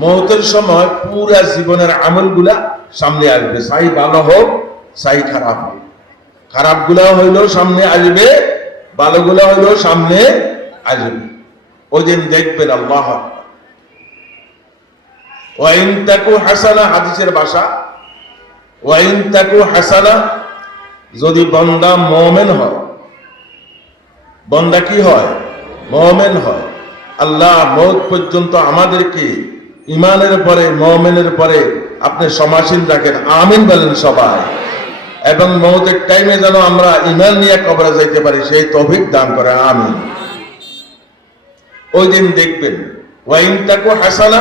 মওতের সময় পুরা জীবনের আমলগুলা সামনে আসবে, চাই ভালো হোক চাই খারাপ হোক। খারাপগুলা হইলেও সামনে আসবে, ভালোগুলা হইলেও সামনে আসবে। ওই দিন দেখবেন আল্লাহ ওয়াইন তাকু হাসানা, হাদিসের ভাষা ওয়াইন তাকু হাসানা, যদি বান্দা মুমিন হয়, বান্দা কি হয়? মুমিন হয়। আল্লাহ মওত পর্যন্ত আমাদেরকে ইমানের পরে মুমিনের পরে আপনি সমাসীন রাখেন, আমিন বলেন সবাই। এবং মওতের টাইমে যেন আমরা ইমান নিয়ে কবরে যাইতে পারি, সেই তৌফিক দান করে, আমিন। ওই দিন দেখবেন ওয়াইন তাকু হাসানা,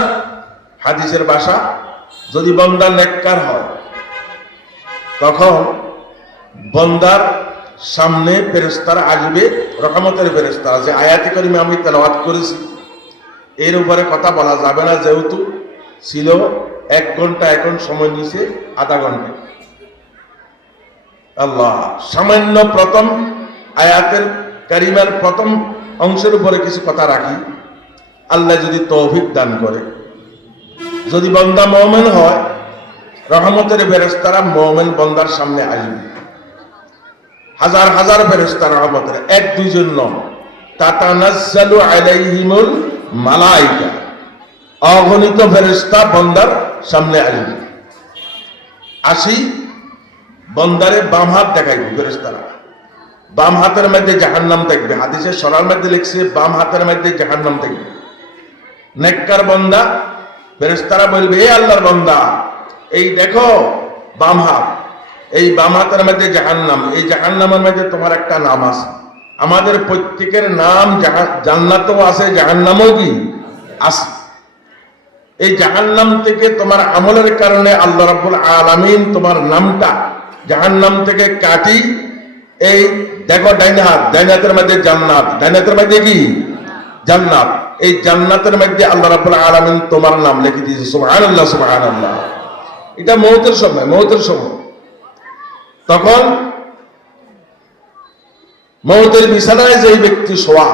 হাদিসের ভাষা যদি বান্দা নেককার হয়, তখন বান্দার সামনে ফেরেশতারা আসবে, রহমতের ফেরেশতারা। যে আয়াতে কারিমে আমি তেলাওয়াত করেছি, এর উপরে কথা বলা যাবে না, যেহেতু ছিল 1 ঘন্টা, এখন সময় নিয়েছে আধা ঘন্টা। আল্লাহ সামান্য প্রথম আয়াতের কারিমার প্রথম অংশের উপরে কিছু কথা রাখি। আল্লাহ যদি তৌফিক দান করে, যদি বান্দা মুমিন হয়, রহমতের ফেরেশতারা মুমিন বান্দার সামনে আসবে, হাজার হাজার ফেরেশতা রহমতের, 1-2 জন নয়। তাতানাজ্জালু আলাইহিমুল মালাইকা, অগণিত ফেরেশতা বান্দার সামনে আসবে। আসি বান্দারে বাম হাত দেখাইবে ফেরেশতারা, বাম হাতের মধ্যে জাহান্নাম দেখবে। হাদিসে সরার মধ্যে লিখছে বাম হাতের মধ্যে জাহান্নাম দেখবে। নেককার বান্দা, ফেরেশতারা বলবে এ আল্লাহর বান্দা, এই দেখো বাম হাত, এই বাম হাতের মধ্যে জাহান্নাম, এই জাহান্নামের মধ্যে তোমার একটা নাম আছে। আমাদের প্রত্যেকের নাম জান্নাতও আছে, জাহান্নামও কি আছে। এই জাহান্নাম থেকে তোমার আমলের কারণে আল্লাহ রাব্বুল আলামিন তোমার নামটা জাহান্নাম থেকে কাটি। এই দেখো ডাইন হাত, ডাইন হাতের মধ্যে জান্নাত, ডাইন হাতের মধ্যে কি জান্নাত, এই জান্নাতের মধ্যে আল্লাহ রাব্বুল আলামিন তোমার নাম লিখে দিয়েছে। সুবহানাল্লাহ, সুবহানাল্লাহ। এটা মওতের সময়, মওতের সময়। তখন মওতের বিছানায় যে ব্যক্তি শোয়া,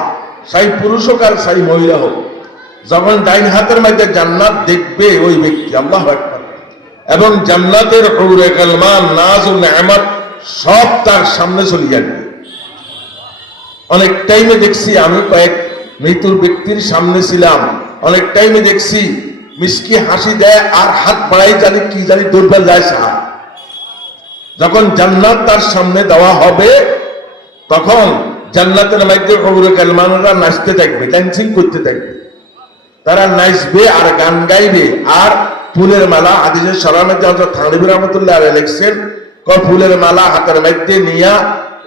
সেই পুরুষ হোক আর সেই মহিলা হোক, যখন ডাইন হাতের মধ্যে জান্নাত দেখবে ওই ব্যক্তি, আল্লাহু আকবার, এবং জান্নাতের হুরে কালমান, নাজ ও নেয়ামত সব তার সামনে চলে যাবে। অনেক টাইমে দেখছি, আমি কয়েক মৃত্যুর ব্যক্তির সামনে ছিলাম, অনেক টাইমে দেখছি মিষ্টি হাসি দেয় আর হাত বাড়াই জানি কি জানি দুর্বল যায় সাহা। যখন জান্নাত তার সামনে দেওয়া হবে, তখন জান্নাতের মধ্যে হুরে কালমানরা নাচতে থাকবে, ডান্সিং করতে থাকবে। তারা নাচবে আর গান গাইবে আর ফুলের মালা, হাদিসের সরার মধ্যে হযরত থানভী রাহমাতুল্লাহ আলাইহি লিখছেন, ফুলের মালা হাতের মধ্যে নিয়া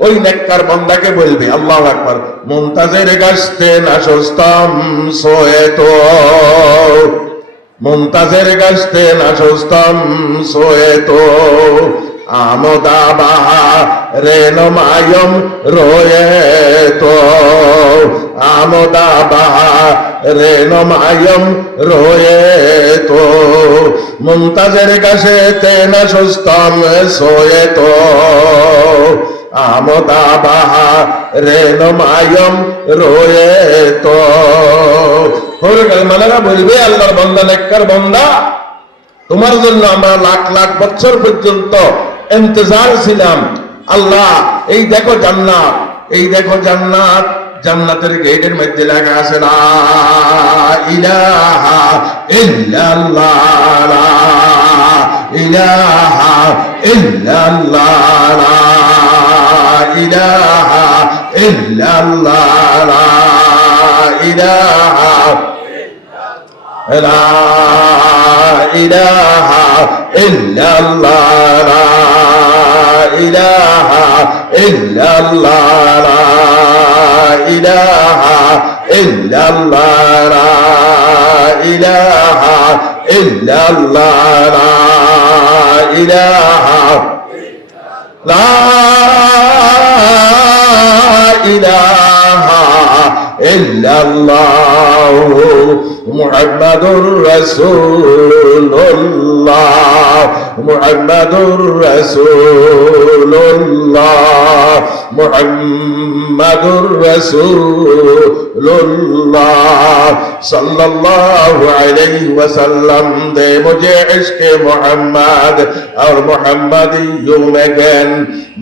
ওই নেককার বান্দাকে বলবে, আল্লাহু আকবার, মুনতাজির গাছতে নাশস্তাম সোয়েতো, মুনতাজির গাছতে নাশস্তাম সোয়েতো, আমোদা রেনমায়ম রয়েতো, আমোদা রেনমায়ম রয়েতো, মুনতাজির গাছেতে নাশস্তাম সোয়েতো, আমোদা রেনমায়ম রয়েতো। হুরে কালমানরা বলবে, আল্লাহর বান্দা, নেককার বান্দা, তোমার জন্য আমরা লাখ লাখ বছর পর্যন্ত ইন্তজার ছিলাম। আল্লাহ এই দেখো জান্নাত, এই দেখো জান্নাত, জান্নাতের গেটের মধ্যে লেখা আছে লা ইলাহা ইল্লাল্লাহ, লা ইলাহা ইল্লাল্লাহ, লা ইলাহা ইল্লাল্লাহ, লা ইলাহা লা ইলাহা ইল্লাল্লাহ, লা ইলাহা ইল্লাল্লাহ, লা ইলাহা ইল্লাল্লাহ, লা ইলাহা ইল্লাল্লাহ, লা ইলাহা লা ইলাহা ইল্লাল্লাহ মুহাম্মাদুর রাসূলুল্লাহ মুহাম্মাদুর রাসূলুল্লাহ মুহাম্মাদুর রাসূলুল্লাহ सल्लल्लाहु अलैहि वसल्लम दे मुझे इश्क मोहम्मद और मोहम्मदियों में ज्ञान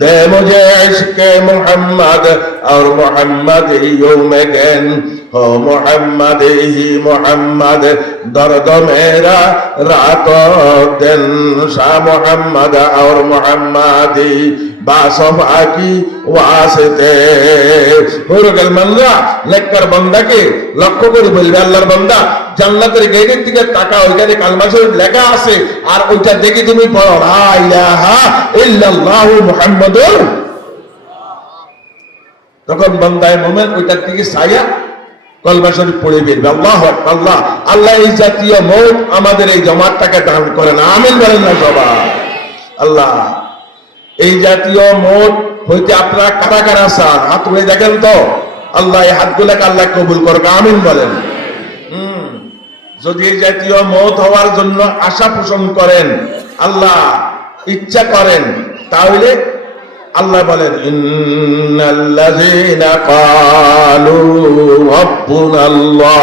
दे मुझे इश्क मोहम्मद और मोहम्मदियों में ज्ञान हो मोहम्मद ही मोहम्मद दर्द मेरा रात दिन शाह मोहम्मद और मोहम्मदी बासफा की वास्ते হুরুল মানরা নেককার বান্দাকে লক্ষ্য করে বলবে আল্লাহর বান্দা জান্নাতের গেটের দিকে তাকাও, ওইখানে কালমা শরীফ লেখা আছে আর ওইটা দেখে তুমি পড়ো লা ইলাহা ইল্লাল্লাহু মুহাম্মাদুর। তখন বান্দায়ে মুমিন ওইটার দিকে ছায়া কালমা শরীফ পড়ে বেরবে আল্লাহু আকবার। আল্লাহ আল্লাহ এই জাতীয় মওত আমাদের এই জামাতটাকে দান করেন, আমিন বলেন না সবাই। আল্লাহ এই জাতীয় মওত হইতে আপনারা কারা কারা চান হাত তুলে দেখেন তো, আল্লাহ এই হাতগুলোকে আল্লাহ কবুল করুক, আমিন বলেন। যদি এই জাতীয় মওত হওয়ার জন্য আশা পোষণ করেন, আল্লাহ ইচ্ছা করেন, তাহলে আল্লাহ বলেন ইন্নাল্লাযীনা ক্বালু রাব্বুনাল্লাহ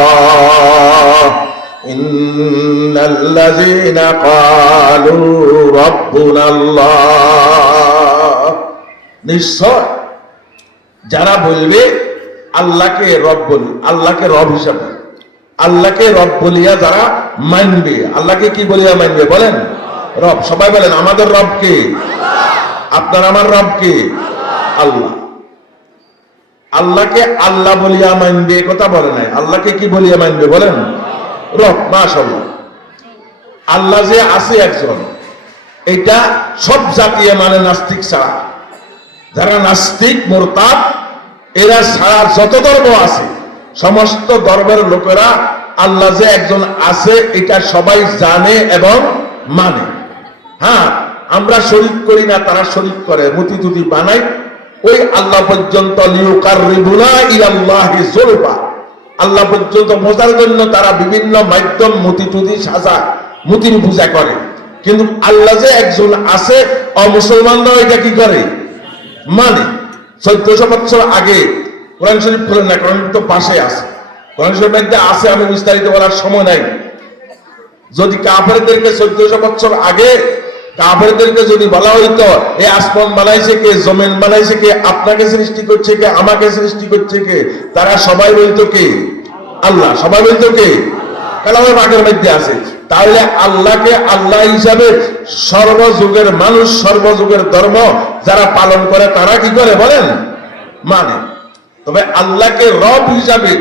ইন্নাল্লাযীনা ক্বালু রাব্বুনাল্লাহ, নিশ্চয় যারা বলবে আল্লাহকে রব বলি, আল্লাহকে রব হিসাবে, আল্লাহকে রব বলিয়া যারা মানবে, আল্লাহকে কি বলিয়া মানবে বলেন? রব। সবাই বলেন আমাদের রব কে? আপনার আমার রব কে? আল্লাহ। আল্লাহকে আল্লাহ বলিয়া মানবে কথা বলে নাই, আল্লাহকে কি বলিয়া মানবে বলেন? রব। মাশাআল্লাহ। আল্লাহ যে আছে একজন, এটা সব জাতীয় মানে নাস্তিক ছাড়া, যারা নাস্তিক মুরতাদ এরা ছাড়া যত ধর্ম আছে সমস্ত ধর্মের লোকেরা আল্লাহ যে একজন আছে এটা সবাই জানে এবং মানে। হ্যাঁ, আমরা শরীক করি না, তারা শরীক করে, মূর্তি টুতি বানাই, ওই আল্লাহ পর্যন্ত লিউকাররিবুনা ইলাল্লাহি যুলফা, আল্লাহ পর্যন্ত মজার জন্য তারা বিভিন্ন মাধ্যম মূর্তি টুতি সাজায়, মূর্তির পূজা করে। কিন্তু আল্লাহ যে একজন আছে অমুসলমানরা এটা কি করে? মানে 1400 বছর আগে কোরআন শরীফ খুলেন না, কোরআন তো পাশে আছে, কোরআন শরীফের মধ্যে আছে, আমি বিস্তারিত বলার সময় নাই। যদি কাফেরদেরকে 1400 বছর আগে কাফেরদেরকে যদি বলা হইতো এই আসমান বানাইছে কে, জমিন বানাইছে কে, আপনাকে সৃষ্টি করছে কে, আমাকে সৃষ্টি করছে কে, তারা সবাই বলতো কে? আল্লাহ। সবাই বলতো কে? কালামে পাকের মধ্যে আছে। তাহলে আল্লাহকে আল্লাহ হিসাবে সর্বযুগের মানুষ, সর্বযুগের ধর্ম যারা পালন করে তারা কি করে বলেন? মানে। তবে আল্লাহকে রব হিসাবে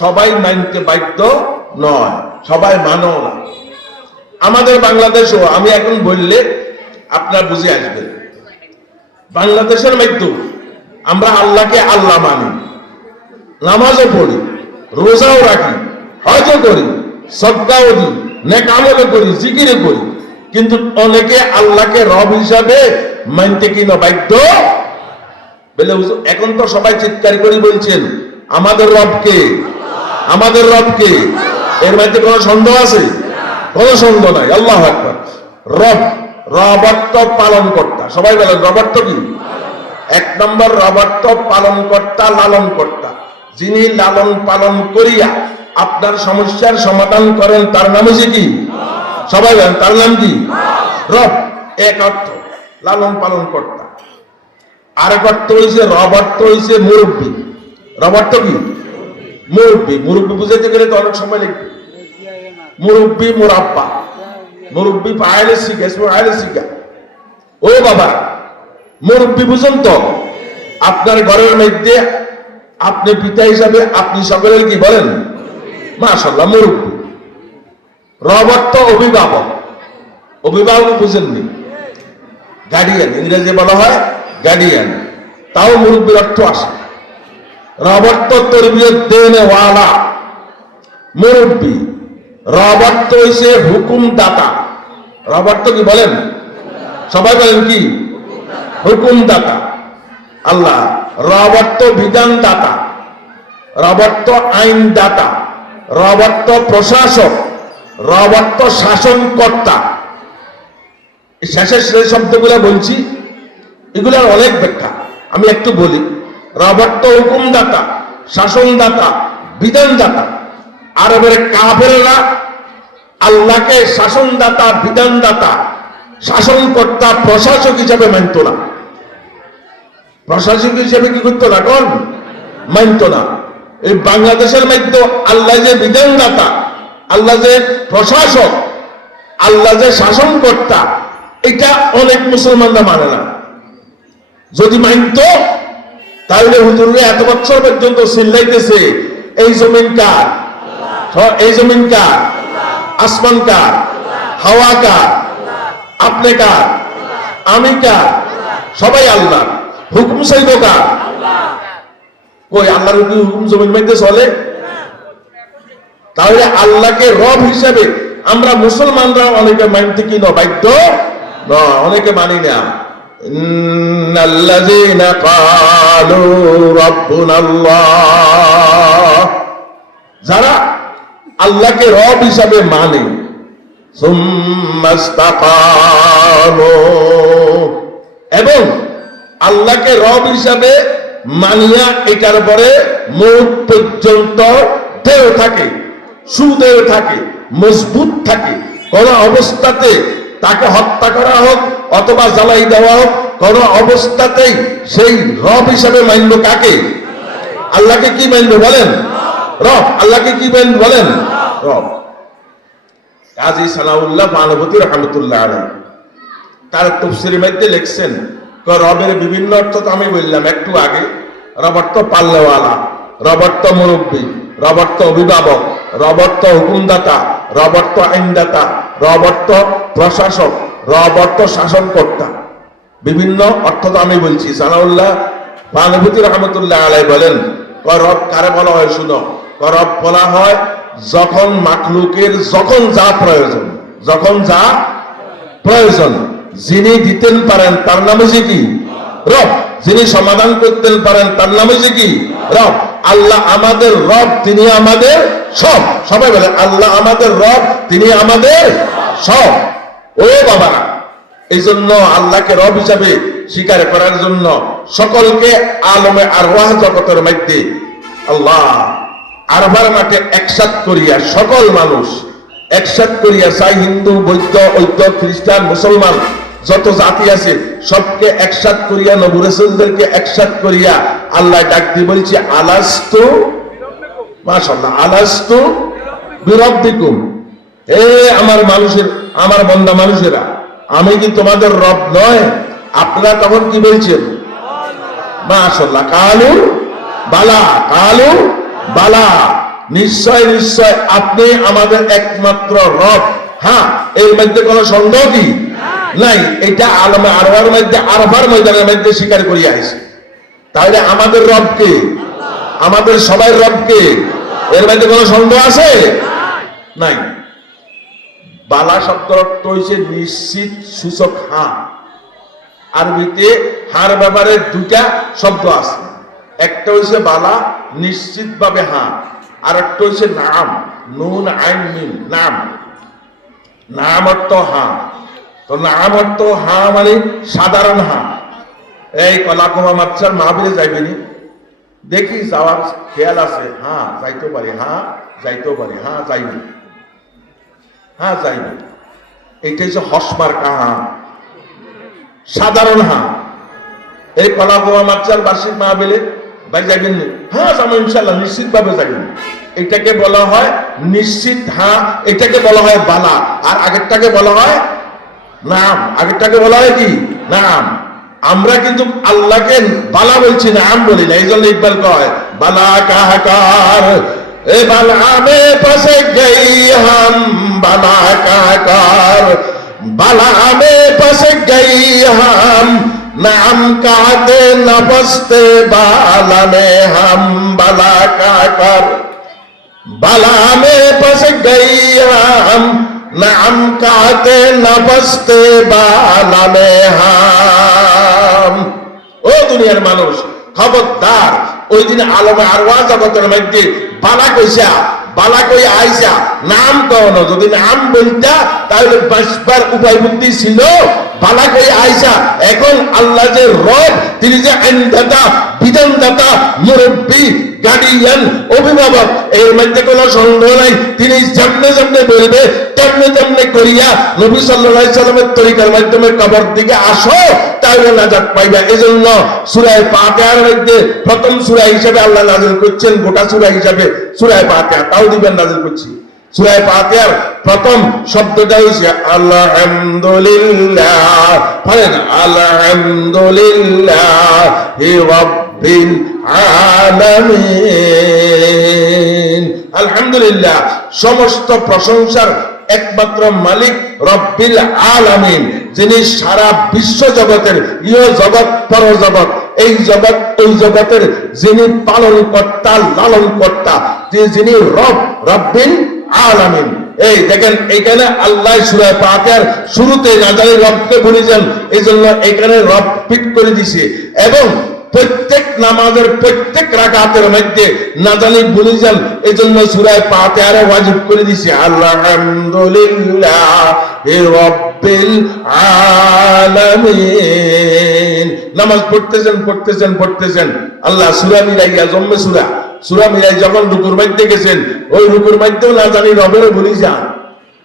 সবাই মানতে বাধ্য নয়, সবাই মানো না। আমাদের বাংলাদেশও আমি এখন বললে আপনারা বুঝে আসবেন, বাংলাদেশের মধ্যে আমরা আল্লাহকে আল্লাহ মানি, নামাজও পড়ি, রোজাও রাখি, হজও করি, সদকাও দিই, নেক আমলও করি, জিকিরও করি, কিন্তু অনেকে আল্লাহকে রব হিসাবে মানতে কিনা বাধ্য বলে। এখন তো সবাই চিৎকার করে বলছেন আমাদের রবকে, আমাদের রবকে। এর মধ্যে কোনো সন্দেহ আছে? কোনো সন্দেহ নাই। আল্লাহু আকবার। রব, রবত্ব পালন কর্তা। সবাই বলেন রবত্ব কি? এক নম্বর রবত্ব পালন কর্তা, লালন কর্তা। যিনি লালন পালন করিয়া আপনার সমস্যার সমাধান করেন তার নাম হচ্ছে কি? সবাই বলেন তার নাম কি? রব। এক অর্থ লালন পালন কর্তা। আরেক অর্থ হইছে রব, অর্থ হইছে মুরব্বী। রব অর্থ কি? মুরব্বী। মুরব্বী বুঝাইতে গেলে তো অনেক সময় লাগবে। মুরব্বী, মুরাব্বা, মুরব্বী পায়েলে শিখা, পায়েলে শিখা। ও বাবা, মুরব্বী বুঝুন তো, আপনার ঘরের মধ্যে আপনি পিতা হিসাবে আপনি সকলের কি বলেন? মাশাআল্লাহ, মুরব্বী। রব অর্থ অভিভাবক। অভিভাবক বুঝেননি? গার্ডিয়ান, ইংরেজি বলা হয় গার্ডিয়ান, তাও মুরব্বীর অর্থ আসে। রব অর্থ তরবিয়ত দেনে ওয়ালা, মুরব্বী। রব অর্থ হইছে হুকুম দাতা। রব অর্থ কি বলেন? সবাই বলেন কি? হুকুম দাতা। আল্লাহ রব অর্থ বিধানদাতা, রব অর্থ আইনদাতা, রব অর্থ প্রশাসক, রব অর্থ শাসনকর্তা। শেষের সেই শব্দগুলো বলছি, এগুলোর অনেক ব্যাখ্যা, আমি একটু বলি। রব অর্থ হুকুমদাতা, শাসনদাতা, বিধানদাতা। আরবের কাফেররা আল্লাহকে শাসনদাতা, বিধানদাতা, শাসনকর্তা, প্রশাসক হিসাবে মানত না। প্রশাসক হিসেবে কি করতো না? কোন মানত না। এই বাংলাদেশের মধ্যে আল্লাহ যে বিধানদাতা, আল্লাহ যে প্রশাসক, আল্লাহ যে শাসনকর্তা, এটা অনেক মুসলমানরা মানে না। যদি মানত তাহলে হুজুরে এত বছর পর্যন্ত চিল্লাইতেছে এই জমিন কার, এই জমিন কার, আসমান কার, হাওয়া কার, আপনি কার, আমি কার, সবাই আল্লাহ। হুকুম চাইব কার? কই আল্লাহর হুকুম জমিন মধ্যে চলে? তাহলে আল্লাহকে রব হিসেবে আমরা মুসলমানরা অনেকে মানতে কি বাধ্য না, অনেকে মানি না। ইন্নাল্লাযীনা ক্বালু রাব্বুনাল্লাহ, যারা আল্লাহকে রব হিসাবে মানে, সুম্মাস্তাকামু, এবং আল্লাহকে রব হিসাবে মানিয়া এটার পরে মৌত পর্যন্ত দেহ থাকে, সুদেহ থাকে, মজবুত থাকে, কোন অবস্থাতে তাকে হত্যা করা হোক অথবা জ্বালাই দেওয়া হোক, কোন অবস্থাতেই সেই রব হিসাবে মানব কাকে? আল্লাহকে কি মানব বলেন? রব। আল্লাহকে কি মানব বলেন? রব। কাজী সানাউল্লাহ মানবতী রহমতুল্লাহ আলাইহি তার তাফসীরের মধ্যে লিখছেন, রবের বিভিন্ন অর্থ তো আমি বললাম একটু আগে। রব অর্থ পাল্লেওয়ালা, রব অর্থ মুরব্বী, রব অর্থ অভিভাবক, রব অর্থ হুকুমদাতা, রব অর্থ আইনদাতা, রব অর্থ প্রশাসক, রব অর্থ শাসনকর্তা। বিভিন্ন অর্থ তো আমি বলছি। সানাউল্লাহ মানবতী রহমতুল্লাহ আলাইহি বলেন, রব কারে বলা হয় শুনো। রব বলা হয় যখন মাখলুকের যখন যা প্রয়োজন, যখন যা প্রয়োজন যিনি দিতেন পারেন তার নামে যে কি? রব। যিনি সমাধান করতেন পারেন তার নামে যে কি? রব। আল্লাহ আমাদের রব, তিনি আমাদের সব। সবাই বলে আল্লাহ আমাদের রব, তিনি আমাদের সব। ও বাবারা, এই জন্য আল্লাহকে রব হিসাবে স্বীকার করার জন্য সকলকে আলমে আরওয়াহ জগতের মধ্যে আল্লাহ আরবার মাঠে একসাথ করিয়া, সকল মানুষ একসাথ করিয়া, চাই হিন্দু, বৌদ্ধ, ঐক্য, খ্রিস্টান, মুসলমান যত জাতি আছে সবকে একসাথ করিয়া, নবী রাসূলদেরকে একসাথ করিয়া আল্লাহ ডাক দিয়ে বলছে আলাস্তু, মাশাআল্লাহ, আলাস্তু বিরাব্বিকুম, এ আমার মানুষের, আমার বান্দা মানুষেরা, আমি কি তোমাদের রব নয়? আপনারা তখন কি বলছেন? মাশাআল্লাহ, কালু বালা, কালু বালা, নিশ্চয় নিশ্চয় আপনি আমাদের একমাত্র রব। হ্যাঁ, এর মধ্যে কোনো সন্দেহ কি নাই। এটা আলমে আরওয়ার মধ্যে, আরফার ময়দানের মধ্যে স্বীকার করিয়া আইছে। তাহলে আমাদের রবকে, আমাদের সবাই রবকে, এর মধ্যে কোনো সন্দেহ আছে? নাই। বালা শব্দ অর্থ হইছে নিশ্চিত সূচক হ্যাঁ। আরবিতে হার ব্যাপারে দুটা শব্দ আছে, একটা হইছে বালা নিশ্চিত ভাবে হ্যাঁ, আর একটা হইছে নাম, নুন আইন মিম, নাম। নাম অর্থ হ্যাঁ, তো নাম অর্থ হ্যাঁ মানে সাধারণ হ্যাঁ। এই কলাকুমা মাচ্ছার মাহফিলে যাইবেনি, দেখি যাওয়ার খেয়াল আছে, হ্যাঁ যাইতে পারি, হ্যাঁ যাইতেও পারি, হ্যাঁ যাইবে, হ্যাঁ যাইবে। এইটা হচ্ছে হসমার্কা হ্যাঁ, সাধারণ হ্যাঁ। এই কলাকুমা মাচ্ছার বার্ষিক মাহফিলে ভাই যাইবেন, হ্যাঁ যাবো ইনশাল্লাহ, নিশ্চিত ভাবে যাইবেন। এটাকে বলা হয় নিশ্চিত হ্যাঁ, এটাকে বলা হয় বালা। আর আগেরটাকে বলা হয় নাম, আগেরটাকে বলা হয় কি? নাম। আমরা কিন্তু আল্লাহকে বালা বলছি, নাম বলি না। এই জন্য ইকবাল কয় বালা কাহাকার, এ বালা মে ফসে গই হাম, বালা কাহাকার, বালা মে ফসে গই হাম, नाम कहते नफस्ते बाला में हम, बाला का कर बाला में फंस गई हम, नाम कहते नफस्ते बाला में हम। ও দুনিয়ার মানুষ, খবরদার ওই দিন আলমে আরওয়া জগতের মধ্যে বালা কইসা বালা কই আইসা নাম কওনো, যদি নাম বলতা তাহলে বাঁচবার উপায় বুদ্ধি ছিল। বালা কই আইসা এখন আল্লাহ যে রব, তিনি যে আইনদাতা, বিধানদাতা, মুরব্বী, গার্ডিয়ান, অভিভাবক, এর মধ্যে কোনো সন্দেহ নাই। তিনি যেমনে যেমনে বলবে তেমনে তেমনে করিয়া নবী সাল্লাল্লাহু আলাইহি সাল্লামের তরিকার মাধ্যমে কবর দিকে আসো, তাহলে নাজাত পাইবা। এজন্য সূরা ফাতিহার মধ্যে প্রথম সূরা হিসেবে আল্লাহ নাযিল করছেন, গোটা সূরা হিসেবে সূরা ফাতিহা, তাও দিবেন নাযিল করছি। সূরা ফাতিহার প্রথম শব্দটা হইছে আলহামদুলিল্লাহ। বলেন আলহামদুলিল্লাহি রাব্বিল আলামিন। আলহামদুলিল্লাহ, সমস্ত প্রশংসার একমাত্র মালিক রব্বিল আলামিন, যিনি সারা বিশ্ব জগতের ইহ জগৎ পর জগৎ, এই জগৎ ওই জগতের যিনি পালন কর্তা, লালন কর্তা, যিনি রব, রব্বিল আলামিন। এই দেখেন এখানে আল্লাহ সূরা ফাতিহার শুরুতে না জানি রবকে বলেছেন, এই জন্য এখানে রব ফিট করে দিছে। এবং প্রত্যেক নামাজের প্রত্যেক রাকাতের মধ্যে না জানি বলেছেন, এই জন্য সূরা ফাতিহার ওয়াজিব করে দিছে আলহামদুলিল্লাহি রাব্বিল আলামিন। নামাজ পড়তেছেন আল্লাহ সূরা মিলাইয়া জম্মে সূরা মিলাই যখন রুকুর মধ্যে গেছেন, ওই রুকুর মধ্যেও না জানি রবের বলি যান।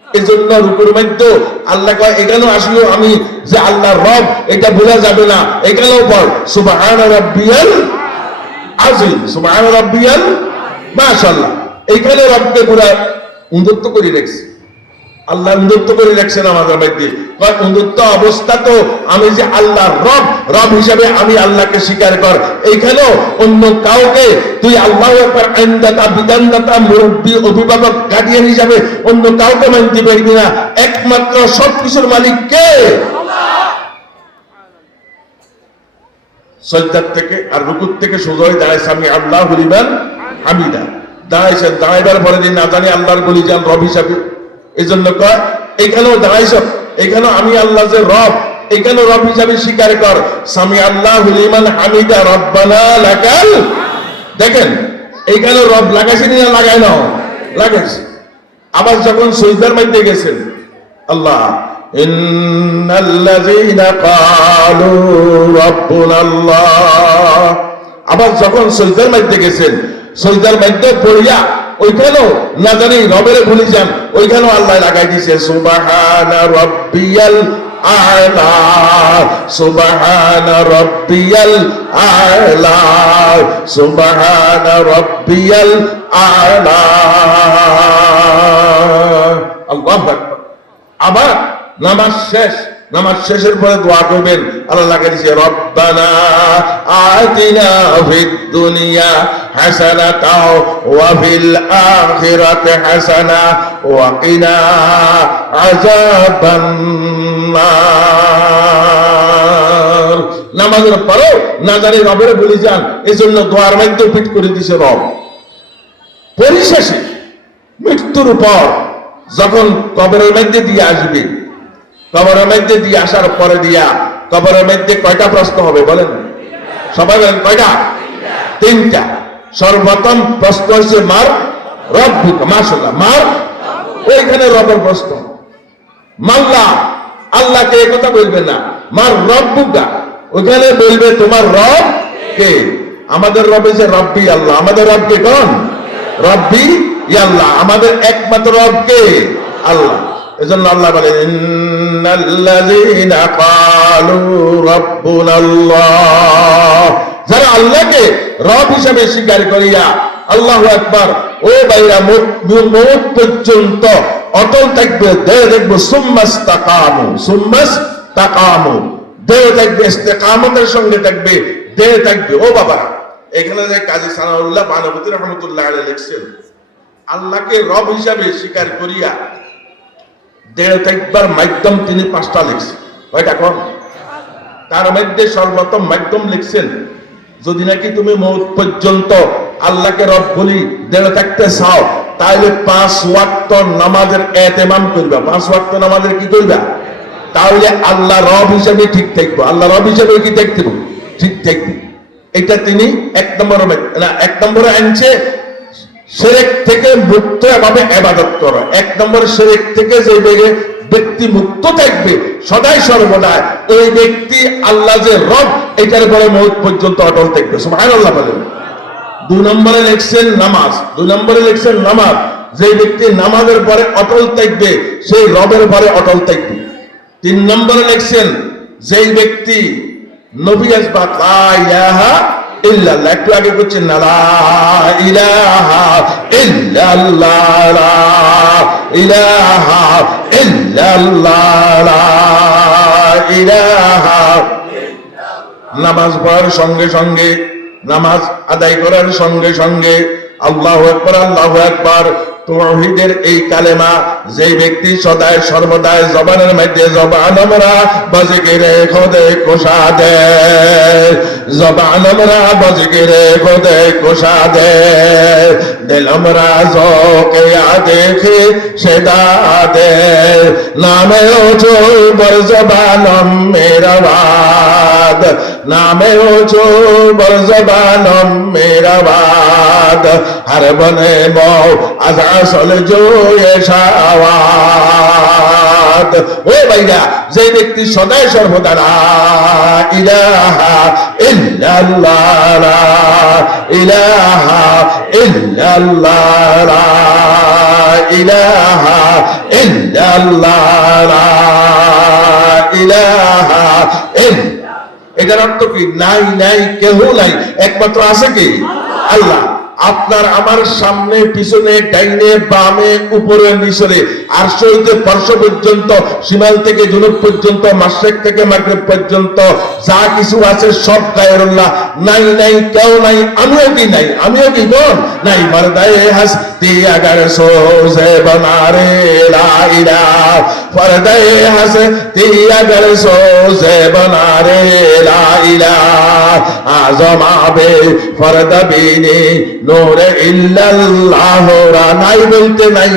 এই জন্য রুকুর মধ্যে আল্লাহ কয় এখানেও আসলেও আমি যে আল্লাহ রব এটা ভোলা যাবে না, এখানেও পড় সুবহান রাব্বিয়াল আযীম, সুবহান রাব্বিয়াল, মাশাআল্লাহ। এইখানে রবকে পুরা উন্নত করে রাখছে আল্লাহ, উন্নত করে রাখছেন আমাদের মধ্যে। উন্নত অবস্থা তো আমি যে আল্লাহ রব, রব হিসাবে আমি আল্লাহকে স্বীকার কর। এইখানেও অন্য কাউকে তুই আল্লাহ একবার আইনদাতা, বিধানদাতা, মুরব্বী, অভিভাবক, গার্ডিয়ান হিসাবে অন্য কাউকে মানতে পারবি না। একমাত্র সবকিছুর মালিক কে? সাজদা থেকে আর রুকুর থেকে সোজা হয়ে দাঁড়ায় সামি আল্লাহু লিমান হামিদা, দাঁড়াইছেন। দাঁড়াইবার পরে দিন না জানি আল্লাহর বলি যান রব হিসাবে। এই জন্য কয় এখানেও দাঁড়াইছ, এখানেও আমি আল্লাহ যে রব, এখানেও রব হিসাবে স্বীকার কর। সামি আল্লাহু লিমান হামিদা রব্বানা লাকাল। দেখেন এইখানেও রব লাগাইছে না লাগাই না? লাগাইছে। আবার যখন সিজদার মধ্যে গেছেন আল্লাহ ইন্নাল্লাযীনা ক্বালু রাব্বুনাল্লাহ, আবার যখন সিজদার মধ্যে গেছেন, সিজদার মধ্যে পড়িয়া ওইখানেও না জানি রবের ভুলে যান, ওইখানেও আল্লাহ লাগাই দিয়েছে সুবহানা রাব্বিয়াল আ'লা, সুবহানা রাব্বিয়াল আ'লা, সুবহানা রাব্বিয়াল আ'লা। আল্লাহু আকবার। আবার নামাজ শেষের পরে দোয়া করবেন, আল্লাহ লাগাই দিয়েছে রব্বানা আতিনা ফিদ দুনিয়া হাসানাতাও ওয়া ফিল আখিরাতি হাসানা ওয়া কিনা আযাবান নার। নামাজের পরেও না জানি রবের বলি যান, এজন্য দোয়ার মধ্যে ফিট করে দিয়েছে রব। পরিশেষে মৃত্যুর পর যখন কবরের মধ্যে দিয়ে আসবে, কবরের মধ্যে দিয়ে আসার পরে দিয়া কবরের মধ্যে কয়টা প্রশ্ন হবে বলেন? সবাই বলেন কয়টা? তিনটা। সর্বপ্রথম প্রশ্ন হচ্ছে মার রব্বুকা, মাশাআল্লাহ, মার, ওইখানে রবের প্রশ্ন। মাল্লা, আল্লাহকে এই কথা বলবে না, মার রব্বুকা, ওইখানে বলবে তোমার রব কে? আমাদের রব হচ্ছে রব্বি আল্লাহ। আমাদের রব কে? কোন? রব্বি আল্লাহ। আমাদের একমাত্র রব কে? আল্লাহ। এজন্য আল্লাহ বলেন ইন্নাল্লাযীনা ক্বালু রাব্বুনাল্লাহ, যারা আল্লাহকে রব হিসেবে স্বীকার করিয়া আল্লাহু আকবার, ও ভাইরা মওত পর্যন্ত অটল থাকবে, দেহ দেখবে সুম্মাস্তাকামু, দেহ থাকবে, ইস্তেকামতের সঙ্গে থাকবে, দেহ থাকবে। ও বাবা, এখানে যে কাজী সানাউল্লাহ বানবতী রাহমাতুল্লাহ আলাইহি লিখছেন, আল্লাহকে রব হিসাবে স্বীকার করিয়া দেহ থাকবার মাধ্যম তিনি 5টা লিখছেন। কয়টা কোন? তার মধ্যে সর্বপ্রথম মাধ্যম লিখছেন, যদি নাকি তুমি মওত পর্যন্ত আল্লাহকে রব বলি দেহ থাকতে চাও, তাহলে 5 ওয়াক্ত নামাজের ইহতিমাম করবা। 5 ওয়াক্ত নামাজের কি করবা? তাহলে আল্লাহ রব হিসেবে ঠিক থাকবো। আল্লাহ রব হিসেবে কি থাকবো? ঠিক থাকবে। এটা তিনি এক নম্বরে আনছে শিরক থেকে মুক্ত এভাবে ইবাদত করো। এক নম্বর শিরক থেকে যে ব্যক্তি মুক্ত থাকবে সদাই সর্বদা, ওই ব্যক্তি আল্লাহ যে রব এটার পরে মওত পর্যন্ত অটল থাকবে। সুবহানাল্লাহ বলেন। 2 নম্বরে লিখছেন নামাজ। 2 নম্বরে লিখছেন নামাজ, যে ব্যক্তি নামাজের পরে অটল থাকবে সেই রবের পরে অটল থাকবে। 3 নম্বরে লিখছেন যেই ব্যক্তি নবী আসবাত লা ইলাহা ইল্লাল্লাহ, একটু আগে করছেন না লা ইলাহা ইল্লাল্লাহ, লা ইলাহা ইল্লাল্লাহ, লা ইলাহা। নামাজ পড়ার সঙ্গে সঙ্গে, নামাজ আদায় করার সঙ্গে সঙ্গে আল্লাহু আকবার আল্লাহু আকবার তাওহীদের এই কালেমা যে ব্যক্তি সদায় সর্বদাই জবানের মধ্যে জবান আমরা বাজিকিরে খোদে কোষা দে, জবান আমরা বাজিকিরে খোদে কোষা দে, দিল আমরা জোকে দেখে সেদা দে, নামে ওছো বর জবানম মেরা বাদ, নামে ওছো বর জবানম মেরা বাদ, हर बने मो আজাসল জোয়ে শাওয়াত। ও ভাইরা, যে ব্যক্তি সদাই সর্বদা লা ইলাহা ইল্লাল্লাহ, লা ইলাহা ইল্লাল্লাহ, লা ইলাহা ইল্লাল্লাহ, লা ইলাহা ইল্লাল্লাহ, এটার অর্থ কি? নাই নাই, কেউ নাই, একমাত্র আছে কি? আল্লাহ। আপনার আমার সামনে পিছনে ডাইনে বামে উপরে নিচে আরশ হইতে ফরশ পর্যন্ত, শিমাল থেকে জুনুব পর্যন্ত, মাশরিক থেকে মাগরিব পর্যন্ত যা কিছু আছে সব গায়রুল্লাহ। নাই নাই, কেউ নাই, আমিও কি নাই, আমিও কি কোন নাই। মর্দায়ে হস্তি আগার সোজে বনারে লা ইলাহা, ফরদায়ে হস্তি আগার সোজে বনারে লা ইলাহা, আযম আবে ফরদ বিনি নূরে ইল্লাল্লাহ, নাই বলতে নাই।